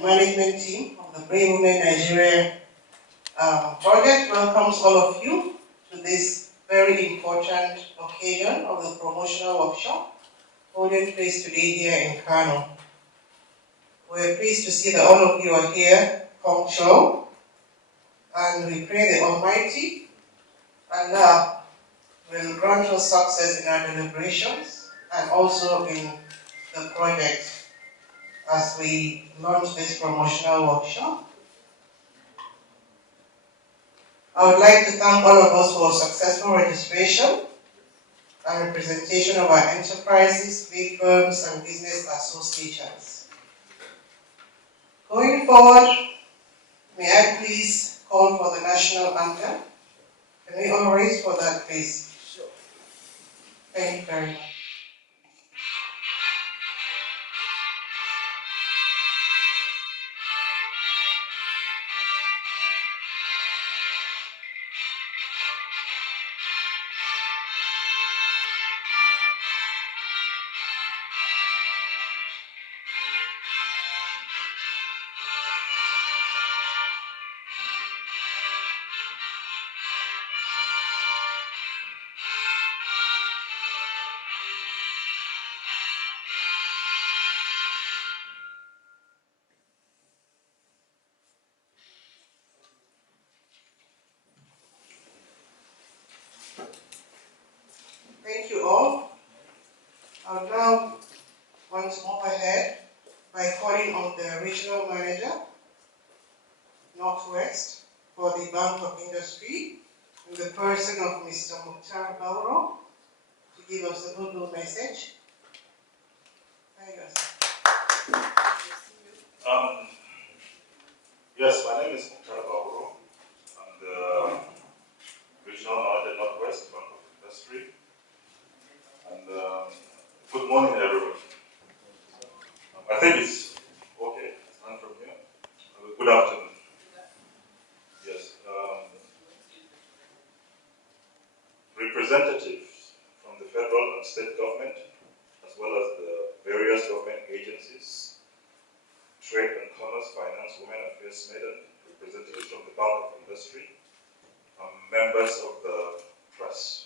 Management team of the Brave Women Nigeria project welcomes all of you to this very important occasion of the promotional workshop holding place today here in Kano. We're pleased to see that all of you are here punctual, and we pray the Almighty Allah will grant us success in our deliberations and also in the project as we launch this promotional workshop. I would like to thank all of us for successful registration and representation of our enterprises, big firms, and business associations. Going forward, may I please call for the national anthem? Can we all raise for that, please? Sure. Thank you very much. Thank you all. I would now want to move ahead by calling on the regional manager, Northwest, for the Bank of Industry, in the person of Mr. Mukhtar Bauro, to give us a little message. Yes, my name is Mukhtar Bauro. I'm the regional manager, Northwest, Bank of Industry. And good morning, everyone. I think it's okay. It's on from here. Good afternoon. Yes. Representatives from the federal and state government, as well as the various government agencies, Trade and Commerce, Finance, Women Affairs, Maiden, representatives from the Bank of Industry, members of the press.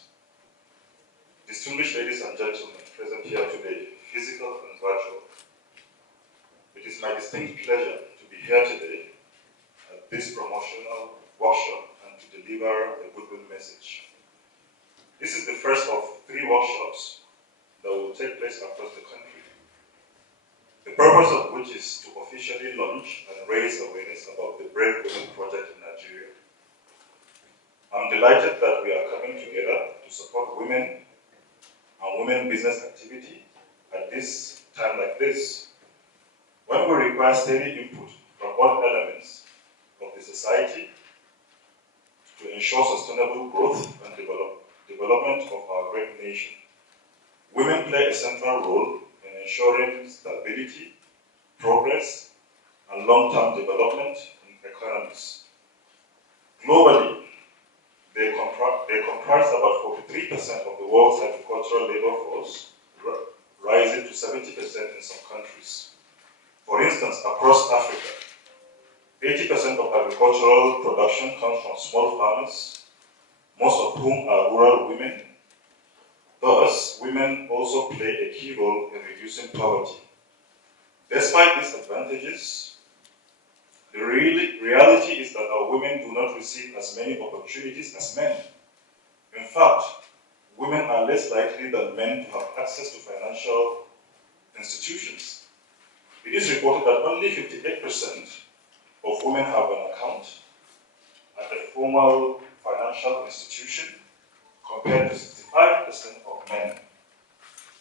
Distinguished ladies and gentlemen present here today, physical and virtual, it is my distinct pleasure to be here today at this promotional workshop and to deliver a goodwill message. This is the first of 3 workshops that will take place across the country, the purpose of which is to officially launch and raise awareness about the Brave Women Project in Nigeria. I'm delighted that we are coming together to support women and women business activity at this time like this, when we require steady input from all elements of the society to ensure sustainable growth and development of our great nation. Women play a central role in ensuring stability, progress, and long-term development in economies. Globally, they comprise about 43% of the world's agricultural labor force, rising to 70% in some countries. For instance, across Africa, 80% of agricultural production comes from small farmers, most of whom are rural women. Thus, women also play a key role in reducing poverty. Despite these advantages, the reality is that our women do not receive as many opportunities as men. In fact, women are less likely than men to have access to financial institutions. It is reported that only 58% of women have an account at a formal financial institution, compared to 65% of men.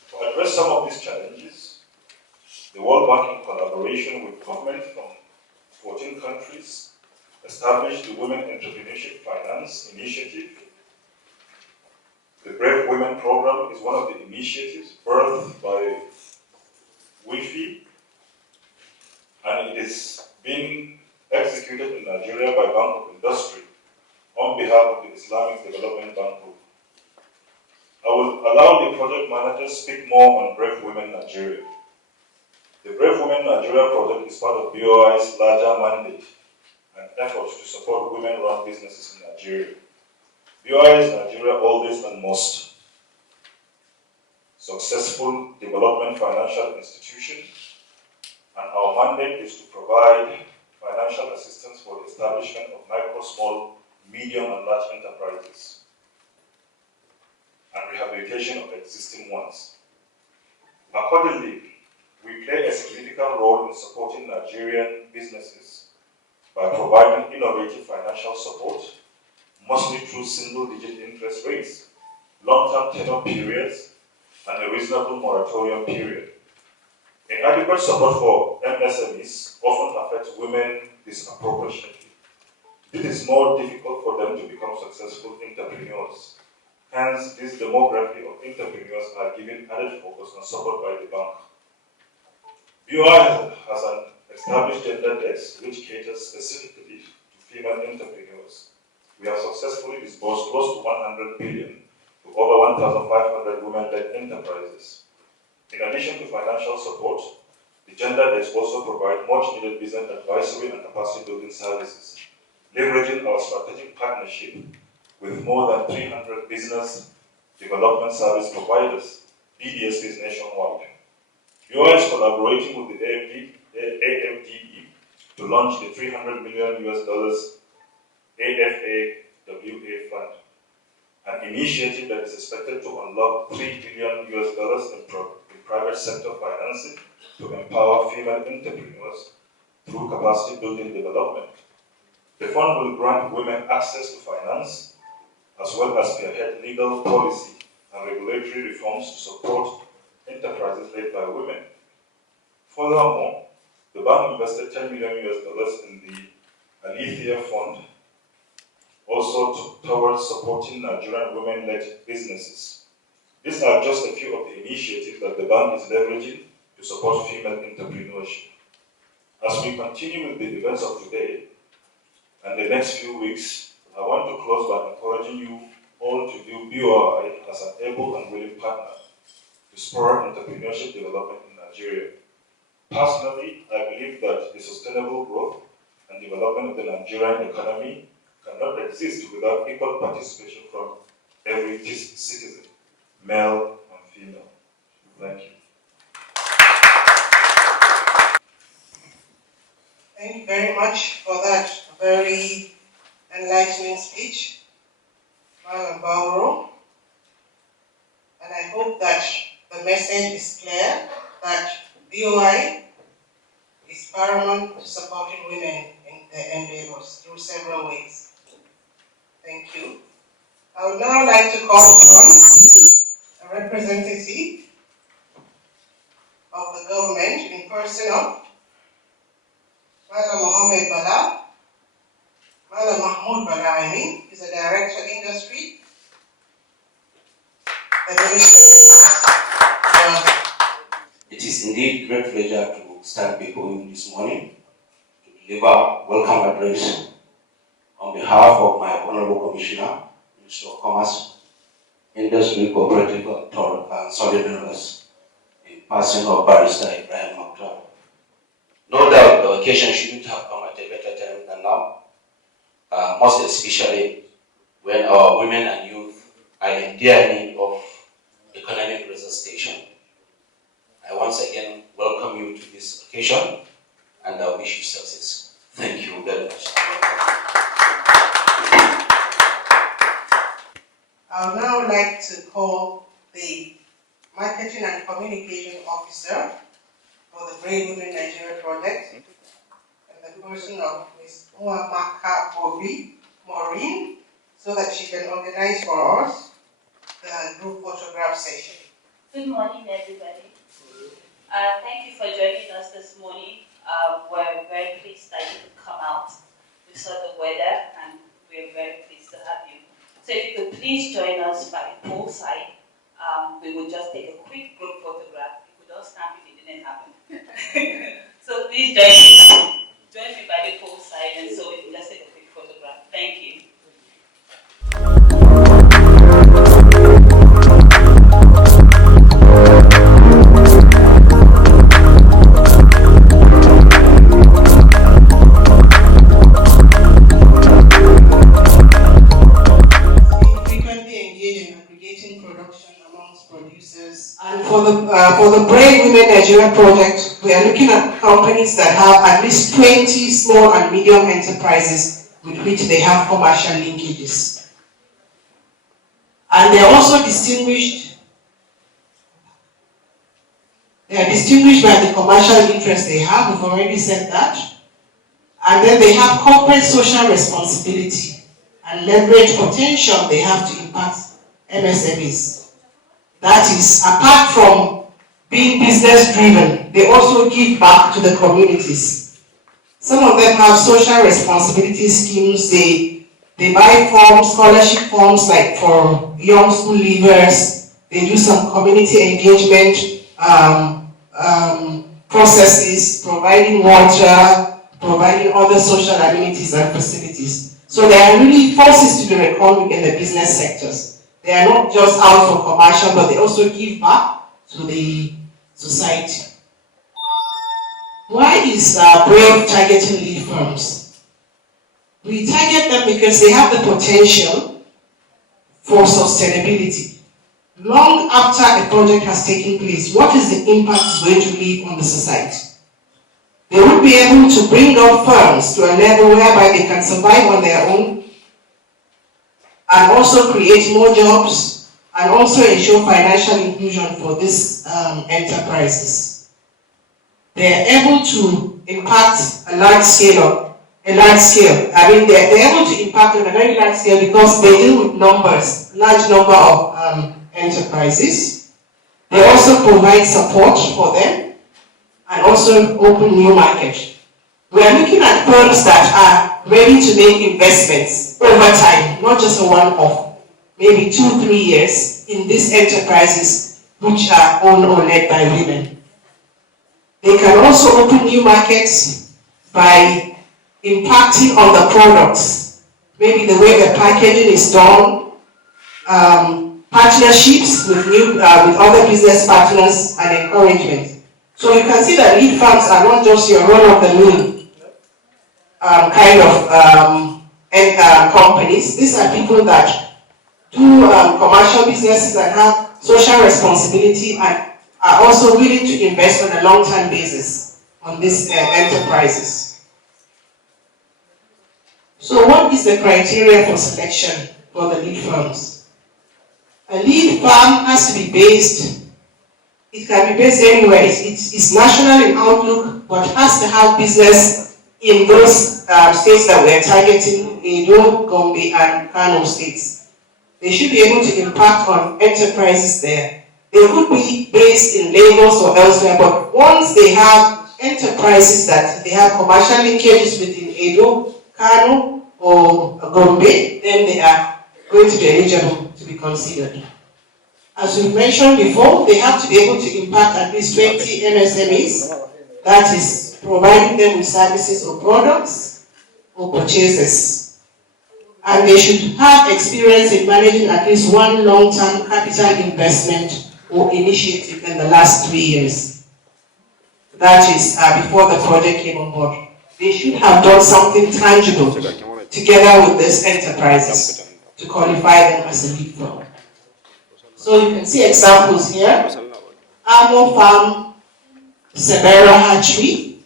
To address some of these challenges, the World Bank, in collaboration with governments from 14 countries, established the Women Entrepreneurship Finance Initiative. The Brave Women Program is one of the initiatives birthed by WIFI, and it is being executed in Nigeria by Bank of Industry on behalf behalf of the Islamic Development Bank Group. I will allow the project manager to speak more on Brave Women Nigeria. The Brave Women Nigeria project is part of BOI's larger mandate and efforts to support women-run businesses in Nigeria. BOI is Nigeria's oldest and most successful development financial institution, and our mandate is to provide financial assistance for the establishment of micro, small, medium, and large enterprises and rehabilitation of existing ones. Accordingly, we play a significant role in supporting Nigerian businesses by providing innovative financial support, mostly through single-digit interest rates, long-term tenure periods, and a reasonable moratorium period. Inadequate support for MSMEs often affects women disproportionately. It is more difficult for them to become successful entrepreneurs. Hence, this demography of entrepreneurs are given added focus and support by the bank. BOI has an established gender desk which caters specifically to female entrepreneurs. We have successfully disbursed close to 100 billion to over 1,500 women-led enterprises. In addition to financial support, the gender desk also provides much-needed business advisory and capacity-building services, leveraging our strategic partnership with more than 300 business development service providers, BDSs nationwide. BOI is collaborating with the AFDB to launch the $300 million AFAWA fund, an initiative that is expected to unlock $3 billion in private sector financing to empower female entrepreneurs through capacity building development. The fund will grant women access to finance, as well as spearhead legal policy and regulatory reforms to support enterprises led by women. Furthermore, the bank invested $10 million in the Alethea Fund, also towards supporting Nigerian women-led businesses. These are just a few of the initiatives that the bank is leveraging to support female entrepreneurship. As we continue with the events of today and the next few weeks, I want to close by encouraging you all to view BOI as an able and willing partner to spur entrepreneurship development in Nigeria. Personally, I believe that the sustainable growth and development of the Nigerian economy cannot exist without equal participation from every citizen, male and female. Thank you. Thank you very much for that very enlightening speech, Madam Bauro. And I hope that the message is clear that BOI is paramount to supporting women in their endeavors through several ways. Thank you. I would now like to call upon a representative of the government in person of Madam Mohammed Bala. Madam Mahmoud Bala, is a Director Industry. It is indeed a great pleasure to stand before you this morning to deliver welcome address on behalf of my Honorable Commissioner, Minister of Commerce, Industry, Cooperative and Solidarity, in person of Barrister Ibrahim Mokhtar. No doubt the occasion shouldn't have come at a better time than now, most especially when our women and youth are in dire need of economic resuscitation. I once again welcome you to this occasion and I wish you success. Thank you very much. I would now like to call the Marketing and Communication Officer for the Brave Women Nigeria project, and the person of Ms. Uamaka Obi Maureen, so that she can organize for us the group photograph session. Good morning, everybody. Thank you for joining us this morning. We're very pleased that you could come out. We saw the weather and we're very pleased to have you. So if you could please join us by the poolside, we will just take a quick group photograph. You could all stand if it didn't happen. So please join me by the poolside, and so we will just take a quick photograph. Thank you. And for the Brave Women Nigeria project, we are looking at companies that have at least 20 small and medium enterprises with which they have commercial linkages. And they are also distinguished. They are distinguished by the commercial interest they have. We've already said that. And then they have corporate social responsibility and leverage potential they have to impact MSMEs. That is, apart from being business driven, they also give back to the communities. Some of them have social responsibility schemes. They buy forms, scholarship forms, like for young school leavers. They do some community engagement processes, providing water, providing other social amenities and facilities. So they are really forces to be reckoned in the business sectors. They are not just out for commercial, but they also give back to the society. Why is Brave targeting lead firms? We target them because they have the potential for sustainability. Long after a project has taken place, what is the impact it's going to leave on the society? They would be able to bring up firms to a level whereby they can survive on their own, and also create more jobs, and also ensure financial inclusion for these enterprises. They are able to impact a large scale. I mean, they're able to impact on a very large scale because they deal with large number of enterprises. They also provide support for them and also open new markets. We are looking at firms that are ready to make investments over time, not just a one-off, maybe 2-3 years in these enterprises which are owned or led by women. They can also open new markets by impacting on the products, maybe the way the packaging is done, partnerships with other business partners, and encouragement. So you can see that lead firms are not just your run-of-the-mill companies. These are people that do commercial businesses and have social responsibility and are also willing to invest on a long-term basis on these enterprises. So what is the criteria for selection for the lead firms? A lead firm has to be based, it can be based anywhere. It's national in outlook, but has to have business in those states that we are targeting, Edo, Gombe and Kano States. They should be able to impact on enterprises there. They could be based in Lagos or elsewhere, but once they have enterprises that they have commercial linkages within Edo, Kano or Gombe, then they are going to be eligible to be considered. As we mentioned before, they have to be able to impact at least 20 MSMEs, that is, providing them with services or products or purchases. And they should have experience in managing at least one long-term capital investment or initiative in the last 3 years. That is, before the project came on board. They should have done something tangible together with these enterprises to qualify them as a lead firm. So you can see examples here. Amo Farm, Sebera Hatchery,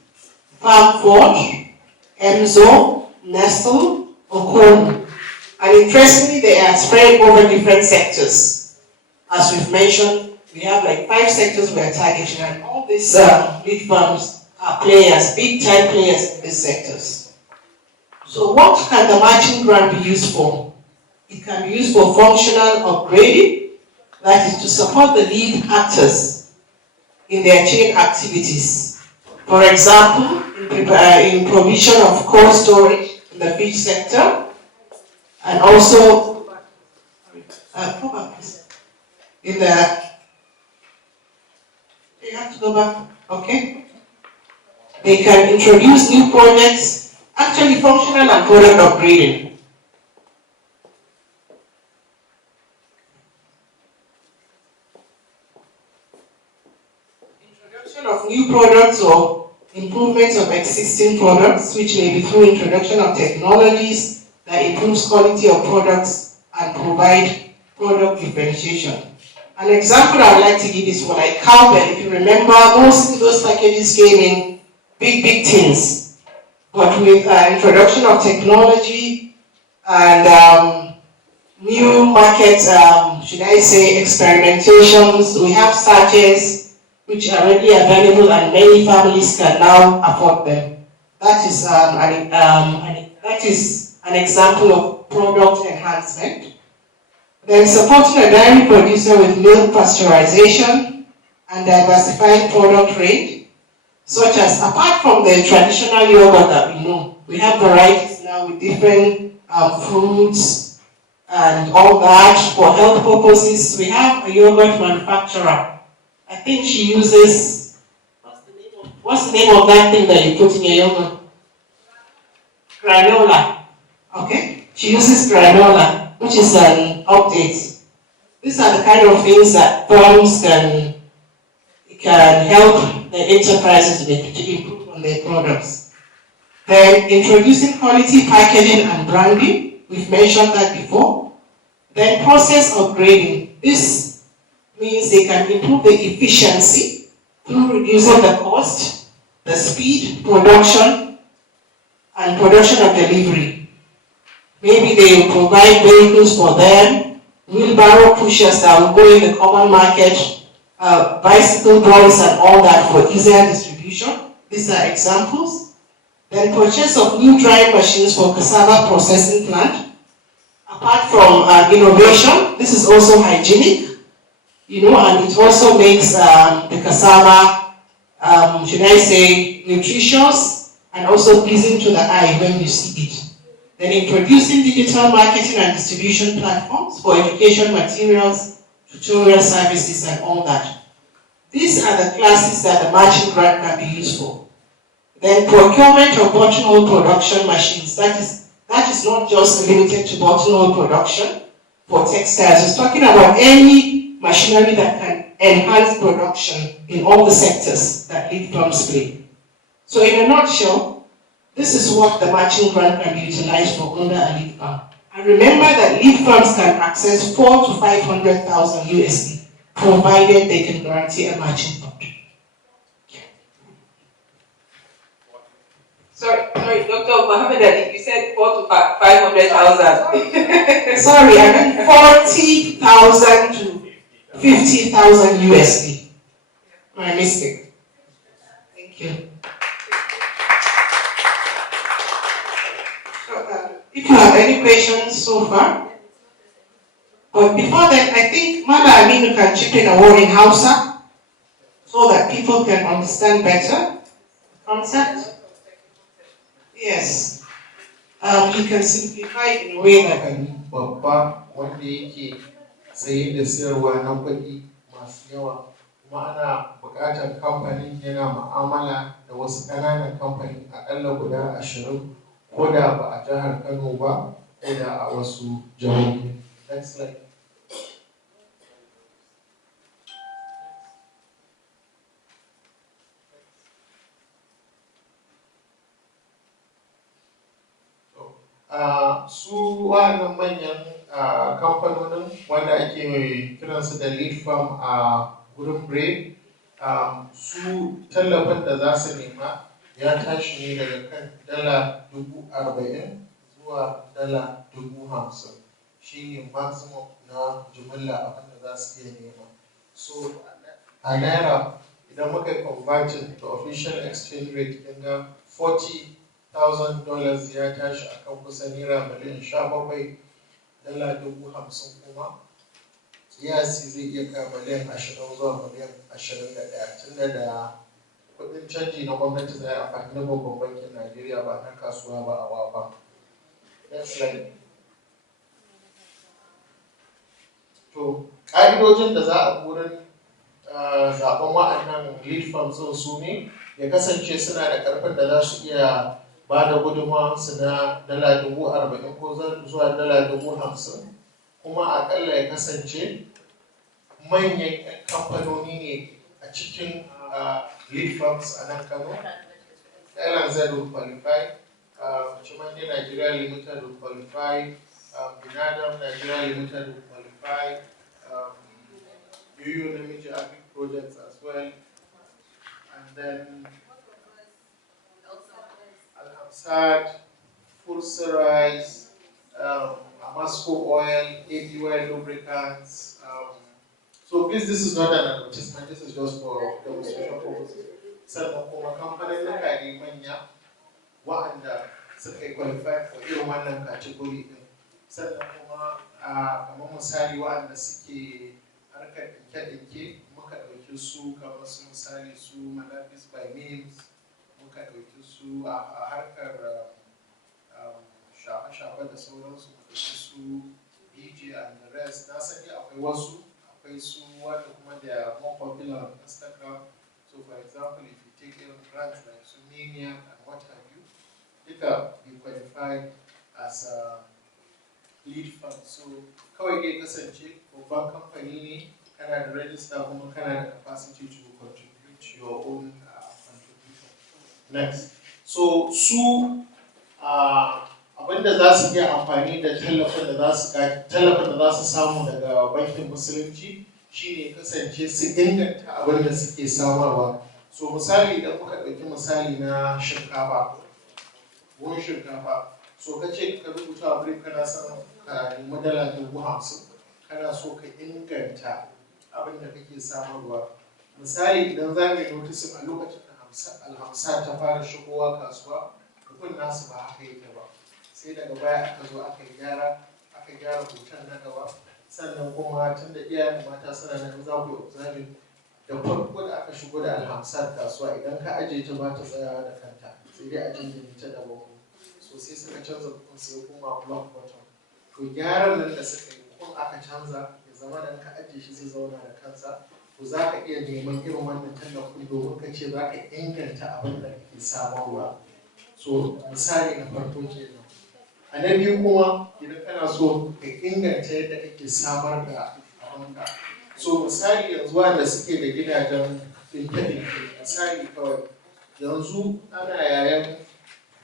Farm Forge, Emzo, Nestle, Okon. And interestingly, they are spread over different sectors. As we've mentioned, we have like 5 sectors we are targeting, and all these lead firms are players, big-time players in these sectors. So what can the matching grant be used for? It can be used for functional upgrading, that is to support the lead actors in their chain activities. For example, in provision of cold storage in the fish sector, and also in the, you have to go back, okay? They can introduce new projects, actually functional and product upgrading. Introduction of new products or improvements of existing products, which may be through introduction of technologies that improves quality of products and provide product differentiation. An example I would like to give is for like cowbell. If you remember, most of those packages came in big tins. But with introduction of technology and new market, should I say, experimentations, we have sachets which are readily available and many families can now afford them. That is an example of product enhancement. Then supporting a dairy producer with milk pasteurization and diversified product range, such as apart from the traditional yogurt that we know, we have varieties now with different fruits and all that for health purposes. We have a yogurt manufacturer. I think she uses, what's the name of that thing that you put in your yogurt? Granola. Okay? She uses granola, which is an update. These are the kind of things that firms can help the enterprises to improve on their products. Then introducing quality packaging and branding, we've mentioned that before. Then process upgrading. This means they can improve the efficiency through reducing the cost, the speed, production, and production of delivery. Maybe they will provide vehicles for them, wheelbarrow pushers that will go in the common market, bicycle boys and all that for easier distribution. These are examples. Then purchase of new drying machines for cassava processing plant. Apart from innovation, this is also hygienic, and it also makes the cassava, should I say, nutritious and also pleasing to the eye when you see it. Then introducing digital marketing and distribution platforms for education materials, tutorial services, and all that. These are the classes that the matching grant can be used for. Then procurement of buttonhole production machines. That is not just limited to buttonhole production for textiles. It's talking about any machinery that can enhance production in all the sectors that lead firms play. So in a nutshell, this is what the matching grant can be utilized for under a lead firm. And remember that lead firms can access 400,000 to 500,000 USD, provided they can guarantee a matching fund. Sorry, Dr. Mohammed Ali, you said 400,000 to 500,000. Sorry, I meant 40,000 to 50,000 USD. My mistake. Thank you. If you have any questions so far, but before that, I think Mala Aminu can chip in a word in Hausa so that people can understand better the concept. Yes. You can simplify it in a way that babba wanda yake saye da sayarwa na kuɗi masu yawa, kuma ana buƙatar kamfanin yana mu'amala da wasu ƙananan kamfani aƙalla guda 20 ko da ba a jihar Kano ba ko da a wasu jihohi. Next slide. Su wa'annan manyan kamfanonin wanda ake kiransu da lead firm a gurin brain, su tallafin da za su nema ya tashi ne daga kan $40,000 zuwa $50,000. Shi ne maximum na jimilla abin da za su iya nema. So a naira idan muka yi converting to official exchange rate kinga $40,000 ya tashi akan kusan naira miliyan 17, $50,000 kuma kiyasi zai iya kai miliyan 20 zuwa miliyan 21, tunda da kudin canji na gwamnati zai amfani da babban bankin Najeriya ba na kasuwa ba a wafa. Next slide. To ƙa'idojin da za a wurin zaɓen wa'annan lead firms su ne ya kasance suna da ƙarfin da za su iya ba da gudunmawarsu na $40,000 ko zuwa $50,000, kuma aƙalla ya kasance manyan kamfanoni ne a cikin lead firms a nan Kano. LNZ will qualify, Chimande Nigeria Limited will qualify, Binadam Nigeria Limited will qualify, you Namiji Agri projects as well. And then Al-Hamsad, Fursa Rice, Amasco Oil, AD Oil Lubricants. So please, this is not an advertisement, this is just for demonstration purposes. Sannan kuma kamfanin na kare manya wa'anda suka qualify for irin wannan category din. Sannan kuma kamar misali wa'anda suke harkar ɗinke-ɗinke muka ɗauki su kamar su misali su Malabis by Means, muka ɗauki su a harkar shafe-shafe da sauransu, muka ɗauki su DJ and the rest. Na sani akwai wasu, akwai su wanda kuma they are more popular on Instagram. So for example, if you take in brands like Sumania and what have you, they can be qualified as a lead fund. So kawai dai kasance babban kamfani ne, kana da register kuma kana da capacity to contribute your own contribution. Next. So su abinda za su iya amfani da tallafin da za su samu daga bankin musulunci shine kasance su inganta abin da suke samarwa. So misali idan muka ɗauki misali na shinkafa, buhun shinkafa, so ka ce ka rubuta a brief kana son ka nemi dala 50,000, kana so ka inganta abin da kake samarwa. Misali idan za mu yi notice a lokacin da Al-Hamsad ta fara shigowa kasuwa, rukun nasu ba haka yake ba. Sai daga baya aka zo aka gyara hoton na gaba. Sannan kuma tun da iyayen mata suna nan za ku yi observing, da farko da aka shigo da Al-Hamsad kasuwa idan ka ajiye ta ba ta tsayawa da kanta, sai dai a jingine ta da bango. So sai suka canza kun sai kuma block bottom. To gyaran nan da suka yi kun aka canza ya zama da ka ajiye shi zai zauna da kansa. To za ka iya neman irin wannan tallafin domin ka ce za ka inganta abin da kake samarwa. So misali na farko kenan. A na biyu kuma idan kana so ka inganta yadda kake samar da abinka. So misali yanzu wanda suke da gidajen ɗinke-ɗinke, misali kawai yanzu ana yayan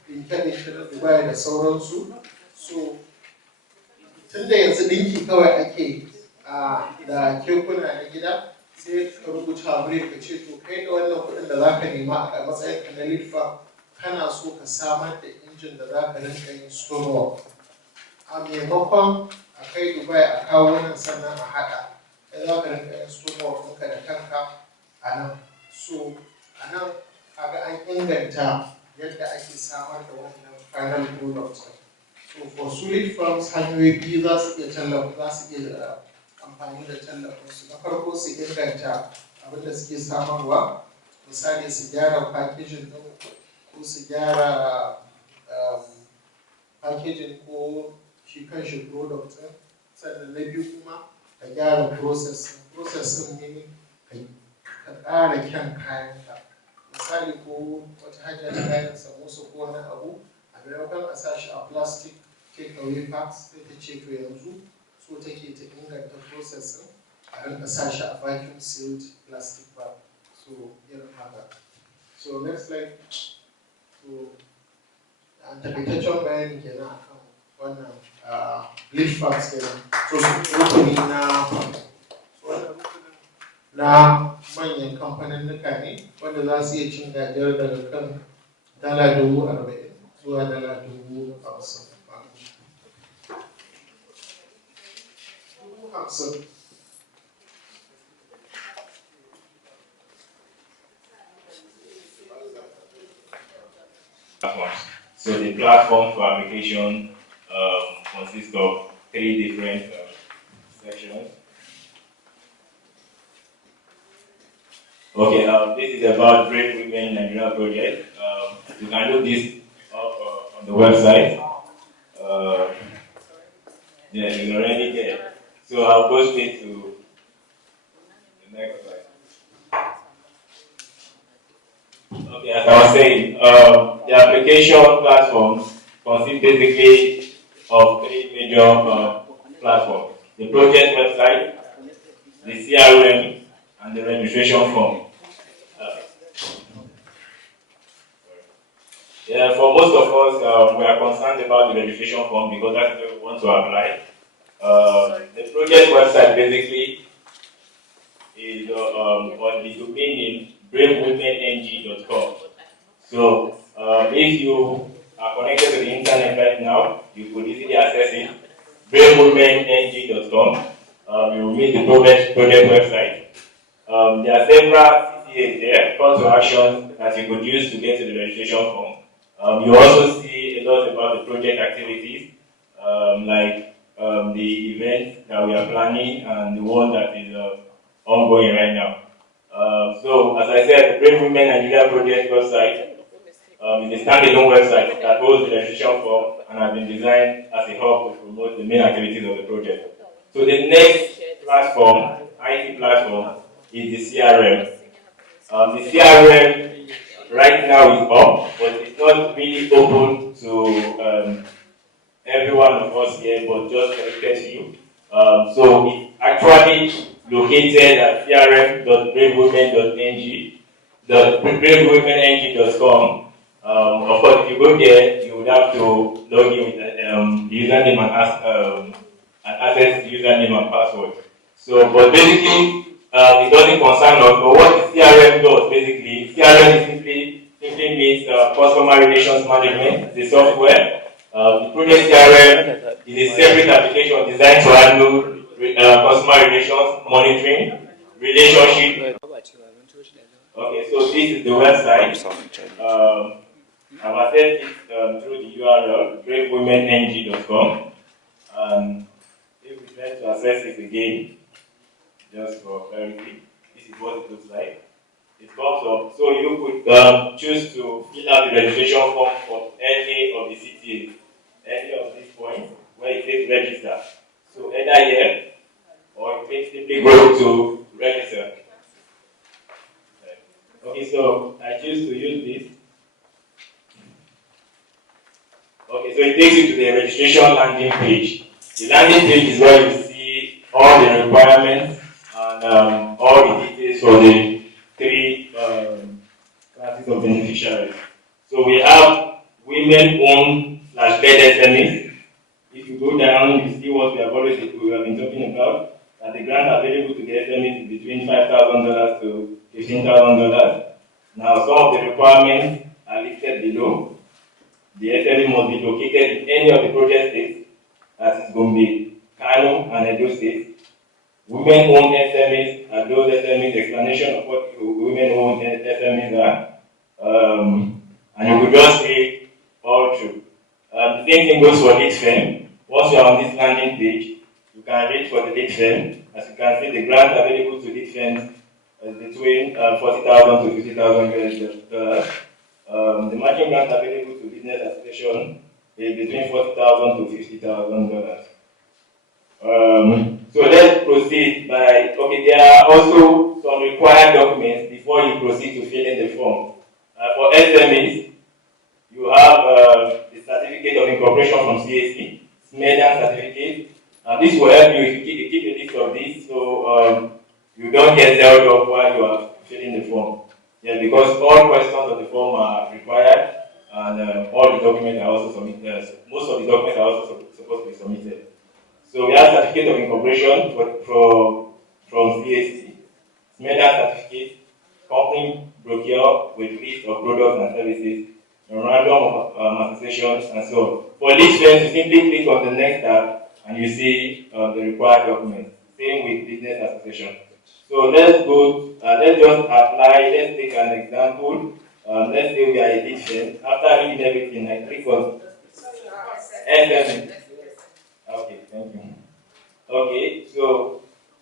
ɗinke-ɗinke na Dubai da sauransu. So tunda yanzu ɗinki kawai ake da kekuna na gida, sai ka rubuta brief ka ce to kai da wannan kuɗin da za ka nema a matsayin ka na lead firm, kana so ka samar da injin da za ka rinka yin stone work. A maimakon a kai Dubai a kawo wannan sannan a haɗa, kai za ka rinka yin stone work ɗinka da kanka a nan. So a nan kaga an inganta yadda ake samar da wannan final product. So for solid firms, hanyoyi biyu za su iya amfani da tallafinsu. Na farko su inganta abin da suke samarwa, misali su gyara packaging ɗin ko su gyara packaging ko shi kanshi product ɗin. Sannan na biyu kuma ka gyara process ɗin ne ka ƙara kyan kayanka. Misali ko wata hanya ta kayan samosa ko wani abu, a maimakon a sa shi a plastic take away packs, sai ta ce to yanzu so take ta inganta process ɗin a rinka sa shi a vacuum sealed plastic bag. So irin haka. So next slide. So an takaitaccen bayani kenan akan wannan leaf bags kenan. So rukuni na manyan kamfaninnika ne wanda za su iya cin gajiyar daga kan dala 40,000 zuwa dala 50,000. So the platform for application consists of 3 different sections. Okay, this is about Great Women Nigeria project. You can look this up on the website. Yeah, it's already there. So I'll go straight to the next slide. Okay, as I was saying, the application platform consists basically of 3 major platforms: the project website, the CRM, and the registration form. Yeah, for most of us, we are concerned about the registration form because that's where we want to apply. The project website basically is on the domain name bravewomennng.com. So if you are connected to the internet right now, you could easily access it. bravewomennng.com. You will meet the project website. There are several CTAs there, call to action that you could use to get to the registration form. You also see a lot about the project activities, like the events that we are planning and the one that is ongoing right now. So, as I said, the Brave Women Nigeria Project website is a standalone website that holds the registration form and has been designed as a hub to promote the main activities of the project. So the next platform, IT platform, is the CRM. The CRM right now is up, but it's not really open to every one of us here, but just connected to you. So it's actually located at crm.bravewomen.ng.com. Of course, if you go there, you would have to log in with username and access username and password. So, but basically, it doesn't concern us. But what the CRM does, basically, CRM is simply means customer relations management. It's a software. The project CRM is a separate application designed to handle customer relations, monitoring, relationship. Okay, so this is the website. I've accessed it through the URL bravewomennng.com. If we try to access it again, just for clarity, this is what it looks like. It comes up, so you could choose to fill out the registration form for any of the CTAs, any of these points where it says register. So either here or you can simply go to register. Okay, so I choose to use this. Okay, so it takes you to the registration landing page. The landing page is where you see all the requirements and all the details for the three classes of beneficiaries. So we have women-owned/led SMEs. If you go down, you see what we have been talking about. That the grant available to the SMEs is between $5,000 to $15,000. Now, some of the requirements are listed below. The SME must be located in any of the project states, that is Gombe, Kano, and Edo States. Women-owned SMEs are those SMEs, explanation of what women-owned SMEs are. And you could just read all through. The same thing goes for lead firm. Once you are on this landing page, you can read for the lead firm. As you can see, the grant available to lead firms is between $40,000 to $50,000 US. The matching grant available to business association is between $40,000 to $50,000. So let's proceed by, okay, there are also some required documents before you proceed to fill in the form. For SMEs, you have the certificate of incorporation from CAC, SMEDAN certificate, and this will help you if you keep a list of these so you don't get held up while you are filling the form. Yeah, because all questions of the form are required and all the documents are also submitted. Most of the documents are also supposed to be submitted. So we have certificate of incorporation from CAC, SMEDAN certificate, company brochure with list of products and services, memorandum of associations, and so on. For lead firms, you simply click on the next tab and you see the required documents. Same with business association. So let's just apply, let's take an example. Let's say we are a lead firm. After reading everything, I click on SME. Okay, thank you. Okay, so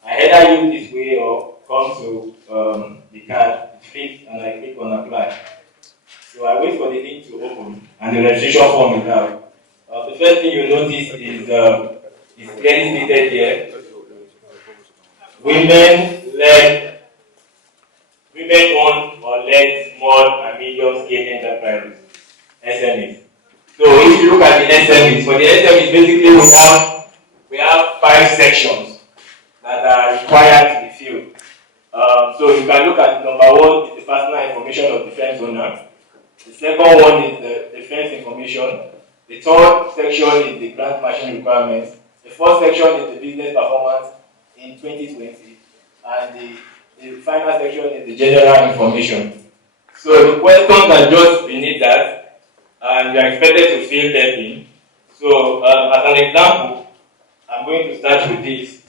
I either use this way or come to the card, click, and I click on apply. So I wait for the link to open and the registration form is out. The first thing you notice is clearly stated here. Women-owned or led small and medium scale enterprises, SMEs. So if you look at the SMEs, for the SMEs basically we have 5 sections that are required to be filled. So you can look at number 1 is the personal information of the firm's owner. The second one is the defense information. The third section is the grant matching requirements. The fourth section is the business performance in 2020. And the The final section is the general information. So the questions are just beneath that, and you are expected to fill them in. So as an example, I'm going to start with this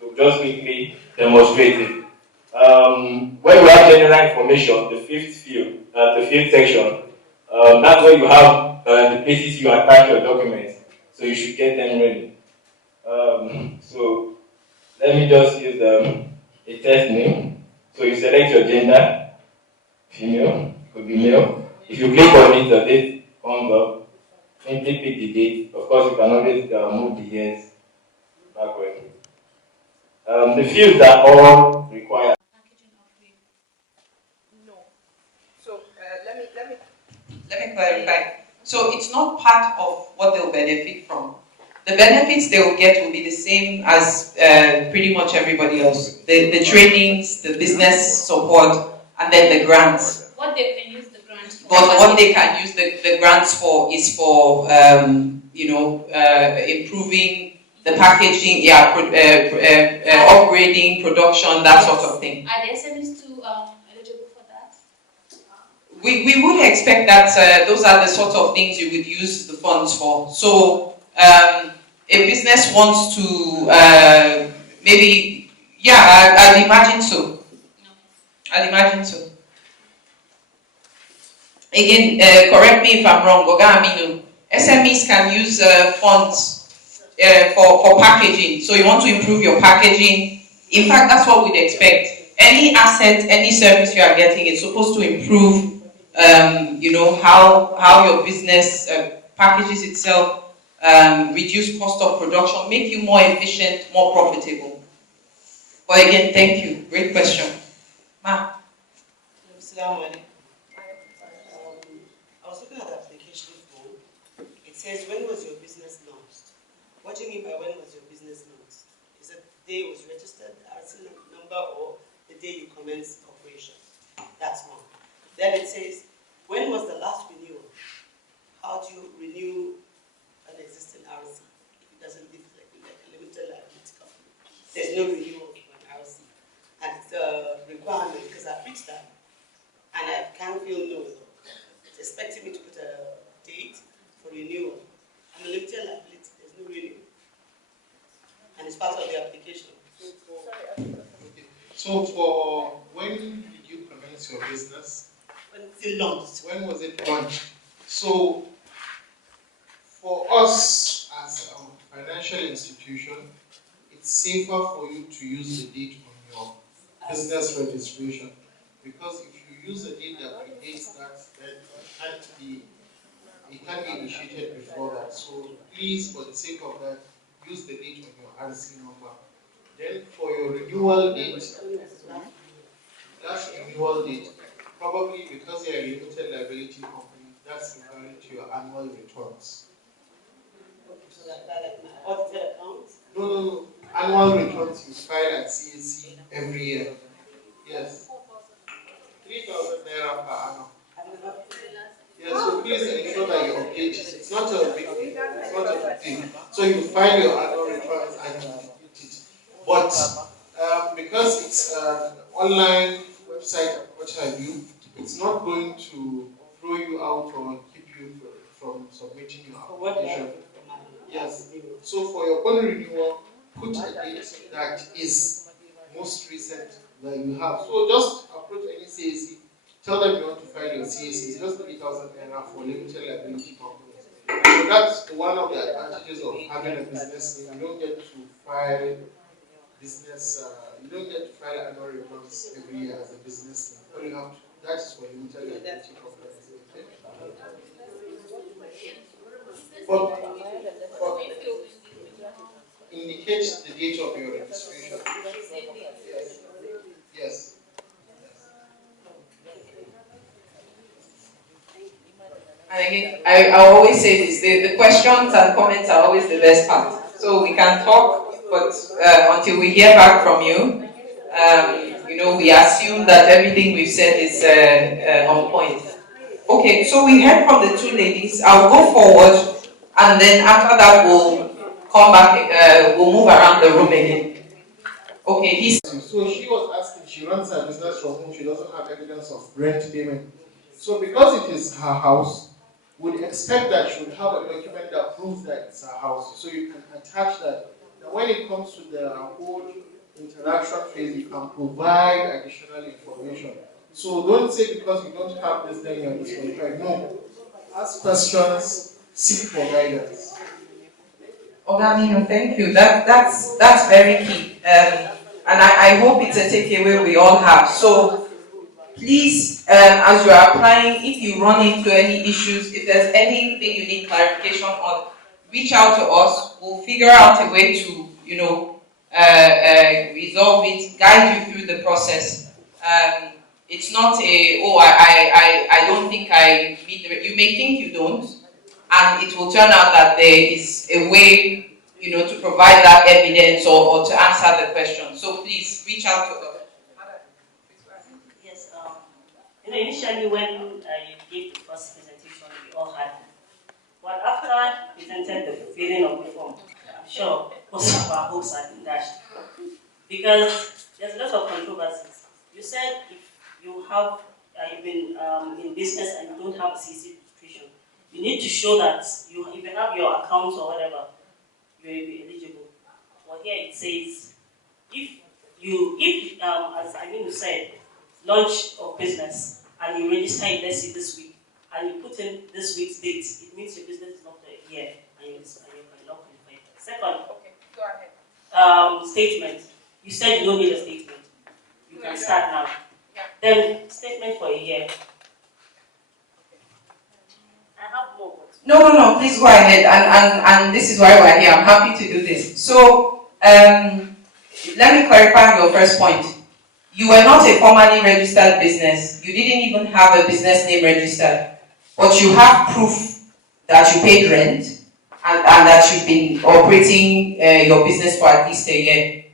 to just quickly demonstrate it. When you have general information, the fifth field, the fifth section, that's where you have the places you attach your documents. So you should get them ready. So let me just use a test name. So you select your gender, female, it could be male. If you click on it, the date comes up. Simply pick the date. Of course, you can always move the years backward. The fields are all required. No. So let me clarify. So it's not part of what they'll benefit from. The benefits they will get will be the same as pretty much everybody else. The trainings, the business support, and then the grants. What they can use the grants for? But what they can use the grants for is for improving the packaging, upgrading, production, that sort of thing. Are the SMEs too eligible for that? We would expect that those are the sort of things you would use the funds for. So a business wants to maybe, I'd imagine so. I'd imagine so. Again, correct me if I'm wrong, Oga Aminu. SMEs can use funds for packaging. So you want to improve your packaging. In fact, that's what we'd expect. Any asset, any service you are getting, it's supposed to improve, how your business packages itself, reduce cost of production, make you more efficient, more profitable. But again, thank you. Great question. Ma. I was looking at the application form. It says, when was your business launched? What do you mean by when was your business launched? Is it the day it was registered, the RC number, or the day you commenced operation? That's one. Then it says, when was the last renewal? How do you renew an existing RC if it doesn't live like a limited liability company? There's no renewal for an RC. And it's a requirement because I've reached that. And I can't feel no. It's expecting me to put a date for renewal. I'm a limited liability, there's no renewal. And it's part of the application. So for when did you commence your business? When it launched. When was it launched? So for us as a financial institution, it's safer for you to use the date on your business registration. Because if you use a date that predates that, then it can be initiated before that. So please, for the sake of that, use the date on your RC number. Then for your renewal date, that's renewal date. Probably because you're a limited liability company, that's referring to your annual returns. So like my audited account? No. Annual returns you file at CAC every year. Yes. 3,000 naira per annum. Yes, so please ensure that you update it. It's not a big thing. It's not a big thing. So you file your annual returns and you update it. But because it's an online website, what have you, it's not going to throw you out or keep you from submitting your application. Yes. So for your own renewal, put a date that is most recent that you have. So just approach any CAC, tell them you want to file your CAC. It's just 3,000 naira for limited liability companies. So that's one of the advantages of having a business name. You don't get to file you don't get to file annual returns every year as a business name. All you have to, that is for limited liability companies. Okay? But indicate the date of your registration. Yes. And again, I always say this, the questions and comments are always the best part. So we can talk, but until we hear back from you, we assume that everything we've said is on point. Okay, so we heard from the two ladies. I'll go forward, and then after that we'll come back, we'll move around the room again. Okay, he's... So she was asking, she runs her business from home, she doesn't have evidence of rent payment. So because it is her house, would expect that she would have a document that proves that it's her house. So you can attach that. Now when it comes to the whole interaction phase, you can provide additional information. So don't say because you don't have this, then you're disqualified. No. Ask questions, seek for guidance. Ogamino, thank you. That's very key. And I hope it's a takeaway we all have. So please, as you are applying, if you run into any issues, if there's anything you need clarification on, reach out to us. We'll figure out a way to, resolve it, guide you through the process. It's not I don't think I meet the... You may think you don't, and it will turn out that there is a way, to provide that evidence or to answer the question. So please reach out to us. Yes, initially when you gave the first presentation, we all had it. But after you presented the feeling of the form, I'm sure most of our hopes have been dashed. Because there's a lot of controversies. You said if you have, you've been in business and you don't have a CC registration, you need to show that if you have your accounts or whatever, you will be eligible. Well, here it says, if as Aminu said, launch of business and you register it, let's say this week, and you put in this week's date, it means your business is not a year and you cannot qualify. Second, okay, go ahead. Statement. You said you don't need a statement. You can start now. Yeah. Then statement for a year. I have more. No, please go ahead. And this is why we're here. I'm happy to do this. So, let me clarify your first point. You were not a formally registered business. You didn't even have a business name registered. But you have proof that you paid rent and that you've been operating your business for at least a year.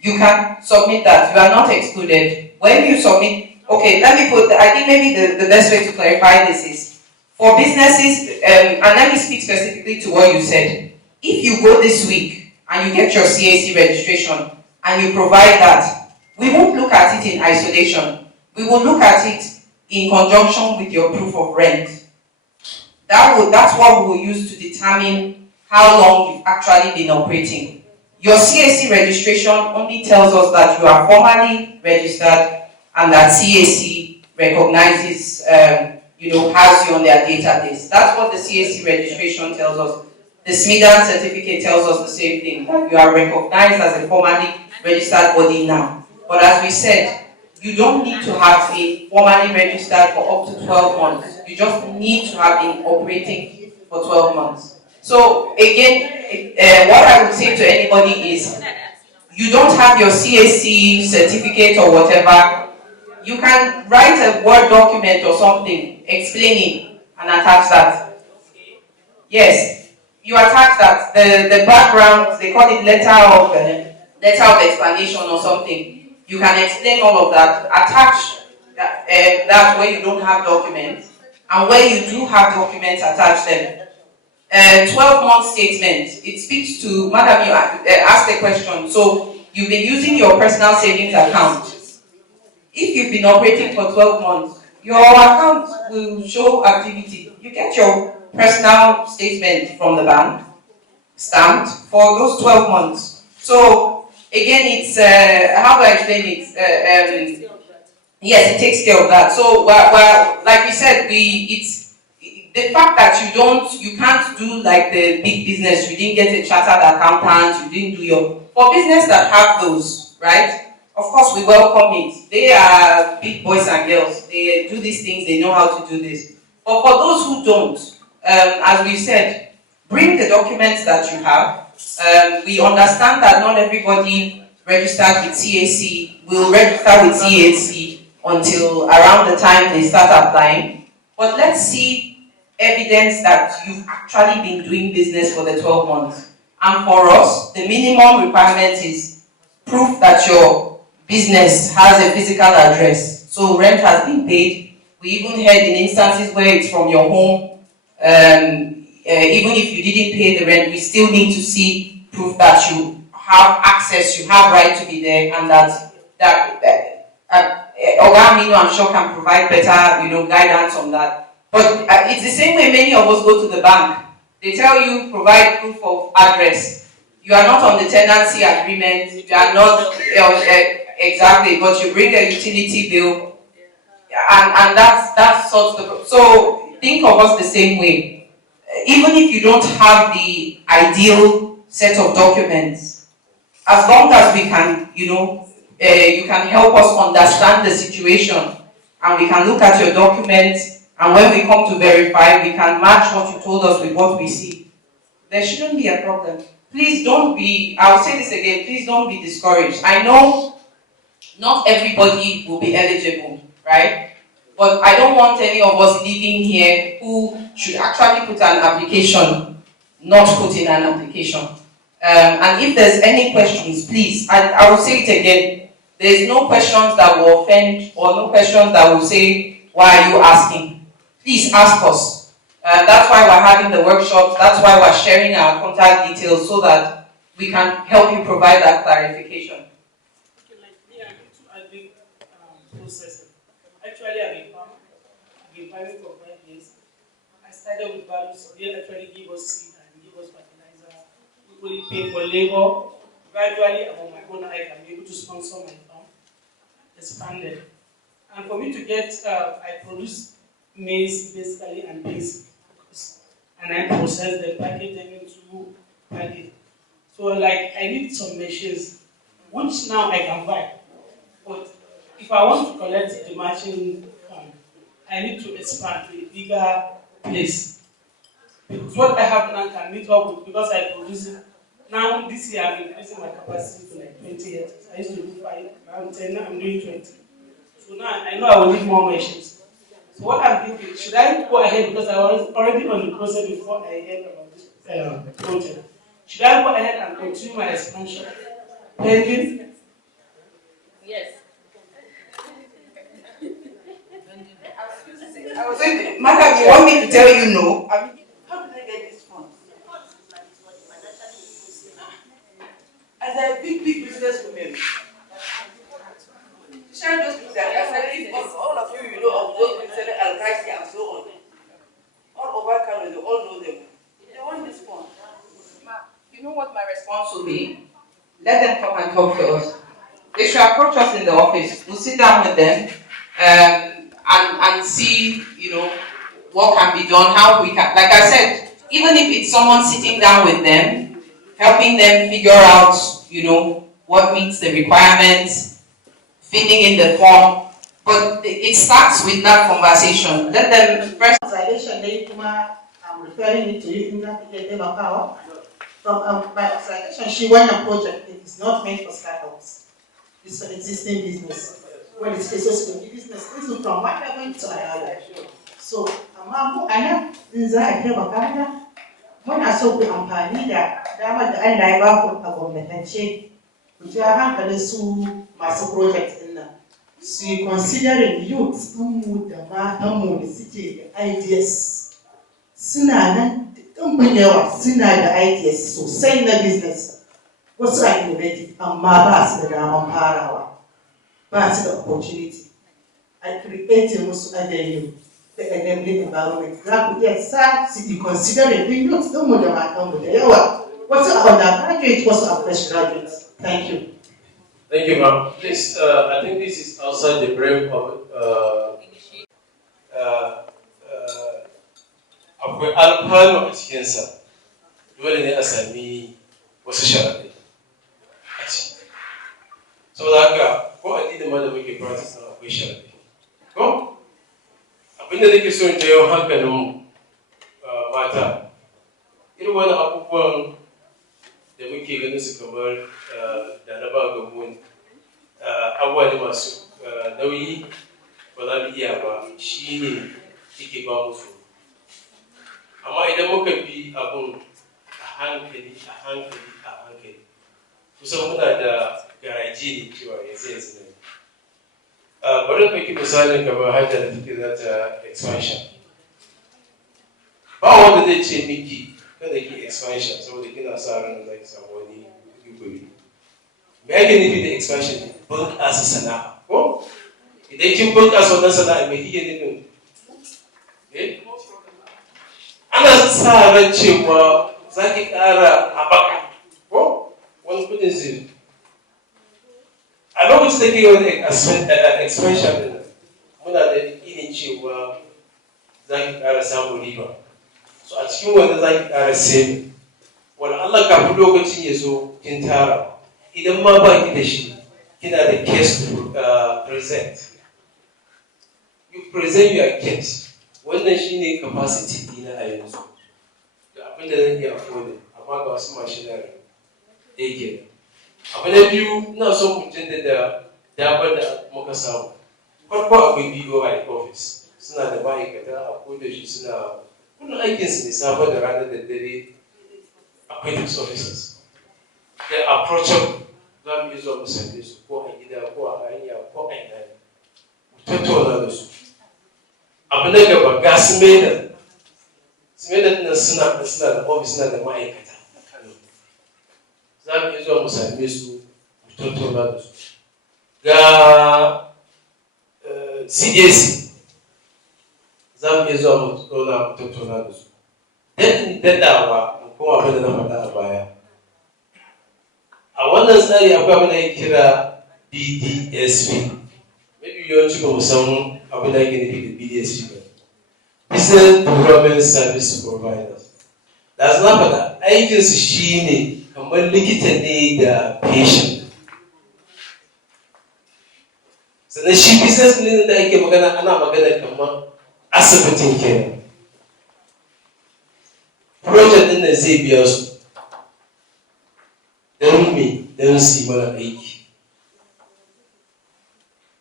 You can submit that. You are not excluded. When you submit, okay, let me put, I think maybe the best way to clarify this is, for businesses, and let me speak specifically to what you said. If you go this week and you get your CAC registration and you provide that, we won't look at it in isolation. We will look at it in conjunction with your proof of rent. That's what we will use to determine how long you've actually been operating. Your CAC registration only tells us that you are formally registered and that CAC recognizes, has you on their database. That's what the CAC registration tells us. The SMEs certificate tells us the same thing, that you are recognized as a formally registered body now. But as we said, you don't need to have been formally registered for up to 12 months. You just need to have been operating for 12 months. So again, what I would say to anybody is, you don't have your CAC certificate or whatever, you can write a Word document or something explaining and attach that. Yes, you attach that. The background, they call it letter of explanation or something. You can explain all of that. Attach that where you don't have documents, and where you do have documents, attach them. 12-month statement. It speaks to, Madam, you asked a question. So you've been using your personal savings account. If you've been operating for 12 months, your account will show activity. You get your personal statement from the bank, stamped, for those 12 months. So, again, it's, how do I explain it? Yes, it takes care of that. So, like we said, it's the fact that you can't do like the big business, you didn't get a chartered accountant, you didn't do for business that have those, right? Of course, we welcome it. They are big boys and girls. They do these things, they know how to do this. But for those who don't, as we said, bring the documents that you have. We understand that not everybody registered with CAC will register with CAC until around the time they start applying. But let's see evidence that you've actually been doing business for the 12 months. And for us, the minimum requirement is proof that your business has a physical address. So rent has been paid. We even had in instances where it's from your home. Even if you didn't pay the rent, we still need to see proof that you have access, you have right to be there, and Ogamino, I'm sure, can provide better, guidance on that. But it's the same way many of us go to the bank. They tell you provide proof of address. You are not on the tenancy agreement. You are not exactly, but you bring a utility bill, and that's sort of. So think of us the same way. Even if you don't have the ideal set of documents, as long as we can, you can help us understand the situation, and we can look at your documents, and when we come to verify, we can match what you told us with what we see. There shouldn't be a problem. Please don't be, I'll say this again, please don't be discouraged. I know not everybody will be eligible, right? But I don't want any of us living here who should actually put an application, not put in an application. And if there's any questions, please, I will say it again, there's no questions that will offend or no questions that will say, why are you asking? Please ask us. That's why we're having the workshops, that's why we're sharing our contact details so that we can help you provide that clarification. Okay, like me, I'm into agri processing. Actually, I'm a farmer. I've been farming for 5 years. I started with values. They actually give us seed and give us fertilizer. We only pay for labor. Gradually, I'm on my own. I can be able to sponsor my farm. Expanded. And for me to get, I produce maize basically and beans. And I process them, package them into package. So like I need some machines, which now I can buy. But if I want to collect the matching fund, I need to expand to a bigger place. Because what I have now can meet up with, because I produce it. Now this year I'm increasing my capacity to like 20 years. I used to do 5, around 10, now I'm doing 20. So now I know I will need more machines. So what I'm thinking, should I go ahead, because I was already on the process before I heard about this project. Should I go ahead and continue my expansion? Pending? Yes. I was saying, Madam, you want me to tell you no? I mean, how did I get this funds? As a big business woman, share those people that I said, if all of you, of those people selling Al-Qaeda and so on, all over Kano, they all know them. They want this fund. You know what my response will be? Let them come and talk to us. They should approach us in the office. We'll sit down with them and see, what can be done, how we can. Like I said, even if it's someone sitting down with them, helping them figure out, what meets the requirements, filling in the form. But it starts with that conversation. Let them first. I'm referring it to you in that power. From my observation, she won a project. It is not meant for startups. It's an existing business. When it's a social business, this is from one level to another. So, I have this I have a Canada. When I saw the amfani da damar da Allah ya ba ku a gwamnatance, ku ja hankalin su masu project din nan. Su considering youth ɗinmu da matanmu da suke da ideas. Suna nan ɗumbin yawa suna da ideas sosai na business. Wasu are innovative amma ba su da daman farawa. Ba su da opportunity. I created musu avenue. The enabling environment. Za ku iya sa su be considering the youth ɗinmu da matanmu da yawa. Wasu are undergraduate, wasu are fresh graduates. Thank you. Thank you, ma'am. Please, I think this is outside the frame of akwai alfanu a cikinsa. Dole ne a sami wasu sharaɗai a ciki. Saboda haka, ko addinin ma da muke practice na akwai sharaɗai. Ko? Abinda nake so in jawo hankalin mata, irin wani abubuwan da muke ganin su kamar da na ba ga mun abubuwa ne masu nauyi ba za mu iya ba, shi ne yake ba mu tsoro. Amma idan muka bi abun a hankali kusan muna da garaji ne cewa yanzu ne. Bari ɗauki misalin kamar hajjar da take za ta expansion. Ba wanda zai ce miki kada ki expansion saboda kina sa ran za ki samu wani guri. me ake nufi da expansion ne bunƙasa sana'a ko idan kin bunƙasa wannan sana'a me kike nufin ana sa ran cewa za ki ƙara haɓaka ko wani kudin zai a lokacin da ke wani expansion din muna da yakinin cewa za ki ƙara samun riba so a cikin wanda za ki ƙara saving wani Allah kafin lokacin ya zo kin tara idan ma ba ki da shi kina da case to present you present your case wannan shine capacity dina a yanzu da abin da zan iya afford amma ga wasu machinery da yake abu na biyu ina son mu jaddada damar da muka samu farko akwai BOI office suna da ma'aikata a koda shi suna kullum aikinsu ne safe da ranar da dare akwai duk offices da approachable za mu yi zuwa mu same su ko a gida ko a hanya ko a ina ne mu tattauna da su abu na gaba ga smedan nan suna da office suna da ma'aikata a Kano za mu yi zuwa mu same su mu tattauna da su ga CAC za mu iya zuwa mu tattauna da su daɗawa kuma abin da na faɗa a baya a wannan tsari akwai abin da ya kira BDSP maybe yawanci ba mu san abin da ake nufi da BDSP ba Business Development Service Providers da su na faɗa aikinsu shine kamar likita ne da patient sannan shi business ne da ake magana ana magana kamar asibitin kenan project din nan zai biya su don me don su yi mana aiki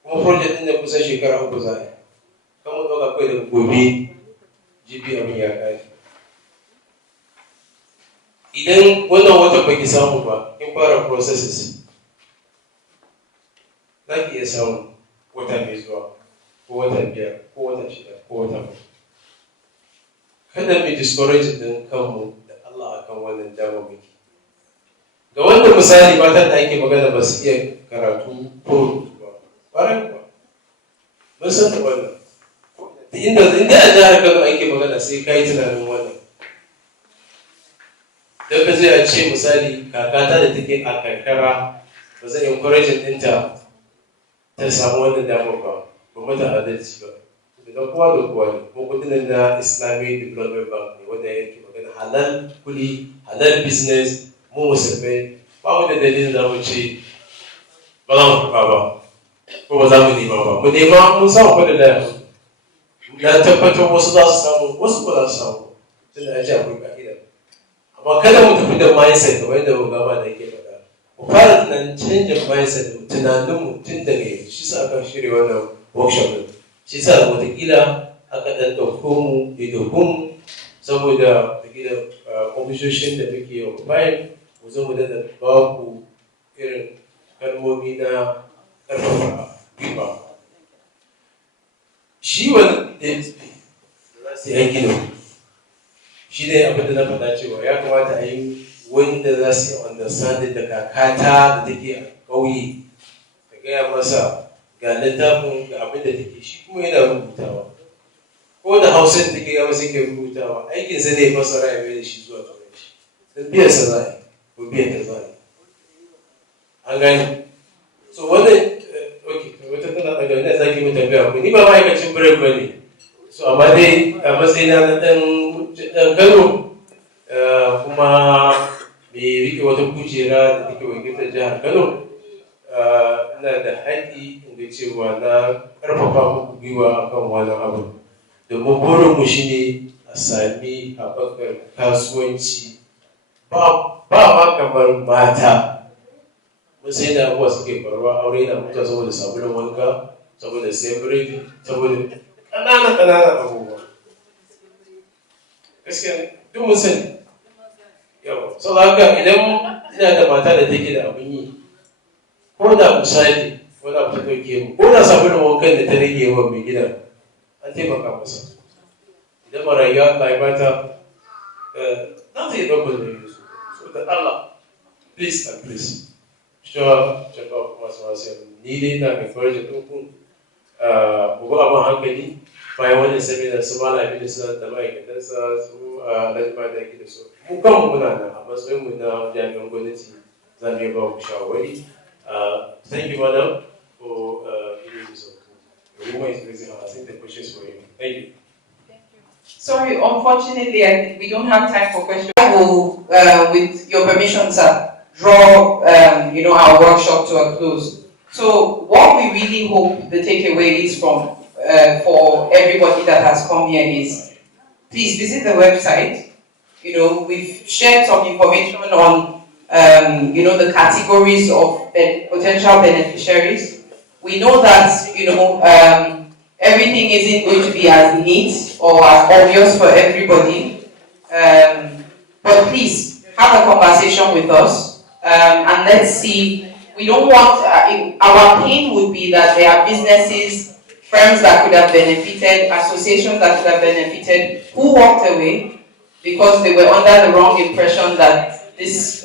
kuma project din nan kusan shekara 3 za a yi kamar ɗauka kai da gobe jibi abin ya kare idan wannan watan baki samu ba in fara processes za ki iya samu wata mai zuwa ko wata 5 ko wata 6 ko wata 4 kada mu discourage din kanmu da Allah akan wannan damar muke ga wanda misali matan da ake magana ba su iya karatu ko rubutu ba ƙwarai kuwa mun san da wannan inda a jihar Kano ake magana sai ka yi tunanin wannan don ka zai ce misali kakata da take a karkara ba zan encourage ɗinta ta samu wannan damar ba ba mata adalci ba da kowa da kowa ne ko kudin na Islamic Development Bank ne wanda yake magana halal kuli halal business mu musulmai ba mu da dalilin za mu ce ba za mu karɓa ba ko ba za mu nema ba mu nema mun samu kudin da na tabbatar wasu za su samu wasu ba za su samu tun da ake akwai ka'ida amma kada mu tafi da mindset kamar yadda mu gaba da yake faɗa mu fara tunanin canjin mindset tunaninmu tun daga yanzu shi sa aka shirya wannan workshop din shi sa wataƙila aka ɗan ɗauko mu ya ɗauko mu saboda wataƙila ofishoshin da muke yau bayan mu zo mu daɗa ba ku irin kalmomi na ƙarfafa gwiwa shi wani DSP da za su yi aiki da shi ne abin da na faɗa cewa ya kamata a yi wanda za su yi understanding da kakata da take a ƙauye ta gaya masa ga littafin ga abin da take shi kuma yana rubutawa ko da hausa da take gaba sai ke rubutawa aikin sa ne fasara ya mai da shi zuwa turanci don biyan sa za a yi ko biyan ta za a yi an gani so wannan ok wata tana daga wanda zaki mu tambaya ku ni ba ma'aikacin break ba ne so amma dai a matsayina na ɗan Kano kuma mai rike wata kujera da take wakiltar jihar Kano ina da haƙƙi inda cewa na ƙarfafa muku gwiwa akan wani abu domin burinmu shi ne a sami haɓakar kasuwanci ba ma kamar mata mun sai da abuwa suke faruwa aure na mutuwa saboda sabulun wanka saboda sayan biredi saboda ƙananan abubuwa gaskiya duk mun sani yawa sau haka idan ina da mata da take da abin yi ko da misali wani abu ta ɗauke mu ko da sabulun wankan da ta rage wa mai gidan an taimaka masa idan marayuwa Allah ya bata za ta yi ɗaukar da yanzu so da Allah please and please sure jama'a kuma su masu yau ni dai na encourage ɗinku mu ba abin hankali bayan wannan seminar su malami da suna da ma'aikatansa su alajima da ke da su mu kanmu muna nan a matsayin mu na jami'an gwamnati za mu yi ba ku shawarwari. Thank you, madam, for giving this opportunity. The woman is raising her. I think the questions for you. Thank you. Sorry, unfortunately, we don't have time for questions. I will, with your permission, sir, draw our workshop to a close. So what we really hope the takeaway is from for everybody that has come here is, please visit the website. We've shared some information on the categories of potential beneficiaries. We know that everything isn't going to be as neat or as obvious for everybody. But please have a conversation with us and let's see. We don't want, our pain would be that there are businesses, firms that could have benefited, associations that could have benefited, who walked away because they were under the wrong impression that this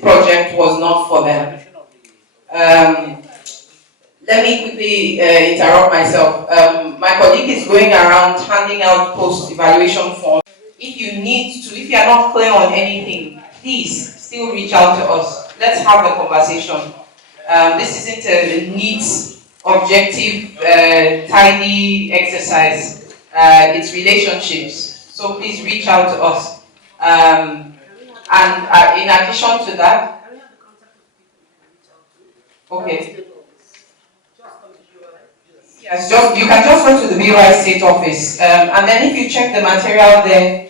project was not for them. Let me quickly interrupt myself. My colleague is going around handing out post-evaluation forms. If you are not clear on anything, please still reach out to us. Let's have a conversation. This isn't a neat, objective, tidy exercise. It's relationships. So please reach out to us. And in addition to that, okay. Yes, you can just go to the BOI State Office, and then if you check the material there,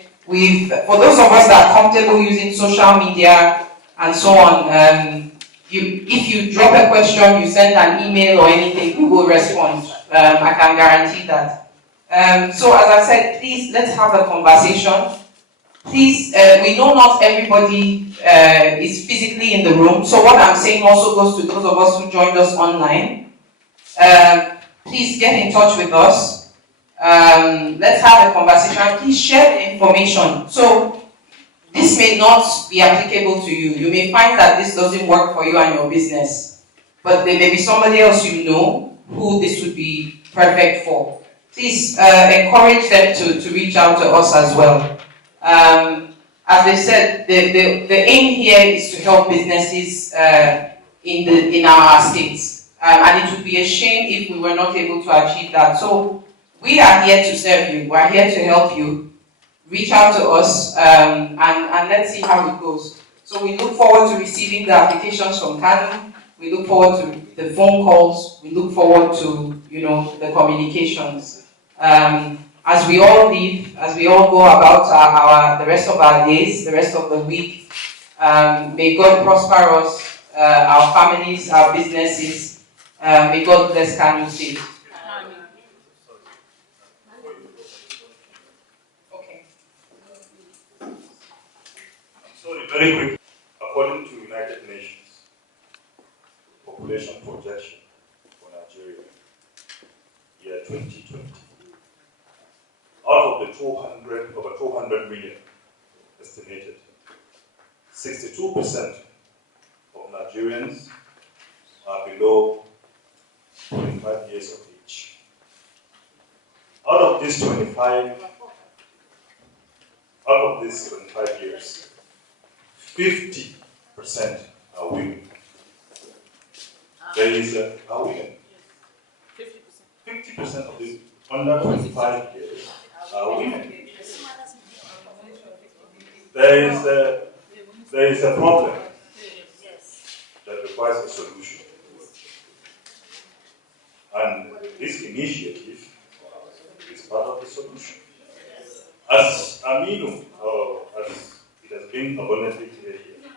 for those of us that are comfortable using social media and so on, if you drop a question, you send an email or anything, we will respond. I can guarantee that. So as I said, please let's have a conversation. Please, we know not everybody is physically in the room, so what I'm saying also goes to those of us who joined us online. Please get in touch with us. Let's have a conversation. Please share the information. So this may not be applicable to you. You may find that this doesn't work for you and your business, but there may be somebody else you know who this would be perfect for. Please encourage them to reach out to us as well. As they said, the aim here is to help businesses in our states. And it would be a shame if we were not able to achieve that. So we are here to serve you. We are here to help you. Reach out to us and let's see how it goes. So we look forward to receiving the applications from Kano. We look forward to the phone calls. We look forward to the communications. As we all leave, as we all go about the rest of our days, the rest of the week, may God prosper us, our families, our businesses. May God bless Kano State. Okay. Sorry, very quick. According to United Nations population projection for Nigeria, year 2020, out of the over 200 million estimated, 62% of Nigerians are below 25 years of age. Out of these 75 years, 50% are women. There is are women. 50% of the under 25 years are women. There is a problem that requires a solution. And this initiative is part of the solution. As Aminu, or as it has been abundantly clear here,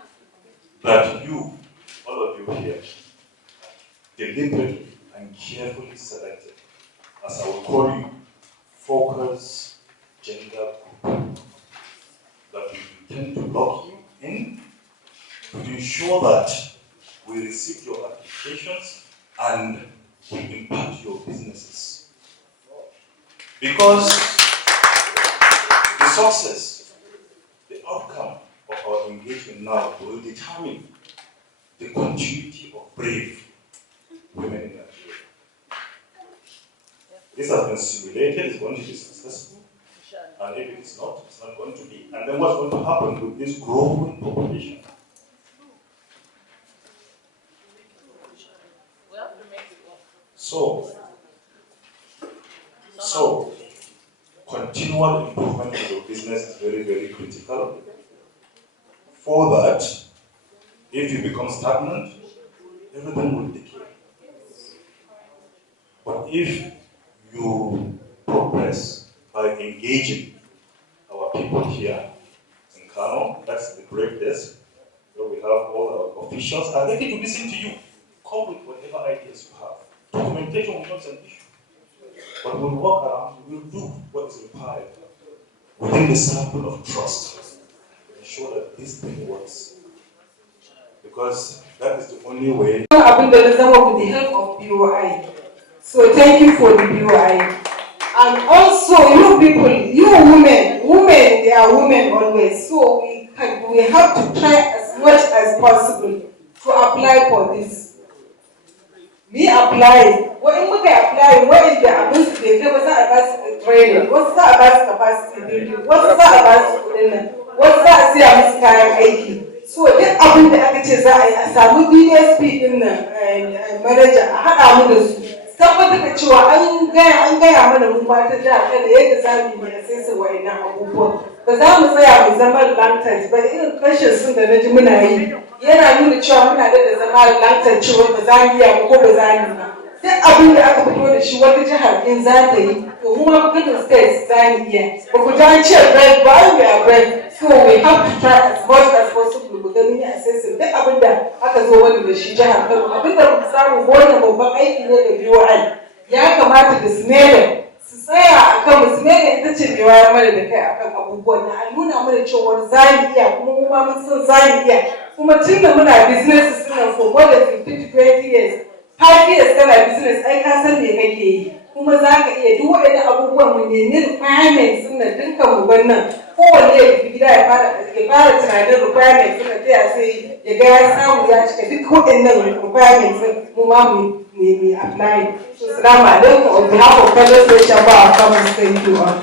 that you, all of you here, deliberately and carefully selected, as I will call you, focus gender group, that we intend to lock you in to ensure that we receive your applications and we impact your businesses. Because the success, the outcome of our engagement now will determine the continuity of brave women in Nigeria. This has been simulated, it's going to be successful, and if it is not, it's not going to be. And then what's going to happen with this growing population? So, continual improvement in your business is very, very critical. For that, if you become stagnant, everything will decay. But if you progress by engaging our people here in Kano, that's the great desk, where we have all our officials are ready to listen to you. Come with whatever ideas you have. Documentation will not be an issue. But we'll walk around, we'll do what is required within the circle of trust to ensure that this thing works. Because that is the only way. I've been done with the help of BOI. So thank you for the BOI. And also, you people, you women, they are women always. So we have to try as much as possible to apply for this. Me apply. When we apply, what is the abuse? They give us training. What's the capacity building? What's the what's that? Say I'm sky. So duk abin da aka ce za a yi a samu DSP din nan manager a haɗa mu da su tabbatar da cewa an gaya mana mu mata da kada yadda za mu yi sai su wa'annan abubuwan ba za mu tsaya mu zama lantarki ba irin kashin sun da na ji muna yi yana nuna cewa muna da zama lantarki cewa ba za mu yi ko ba za mu ba duk abin da aka fito da shi wata jihar in za ta yi to mu ma Kano State za mu iya ba ku ta ce bread ba we are bread so we have to try as much as possible mu gani a assessing duk abin da aka zo wani da shi jihar Kano abin da mu samu wannan babban aiki ne da BOI ya kamata da SMEs su tsaya a kan SMEs ita ce mai wayar mana da kai akan abubuwan na a nuna mana cewa za mu iya kuma mu ma mun san za mu iya kuma tun da muna businesses suna for more than 15 to 20 years 5 years kana business ai ka san me kake yi kuma za ka iya duk waɗannan abubuwan mu nemi requirements din nan dukkan mu bannan kowanne ya tafi gida ya fara tunanin requirements din nan ta sai ya ga ya samu ya cika duk waɗannan requirements din mu ma mu apply. So assalamu alaikum on behalf of Kano State Chamber of Commerce, thank you all.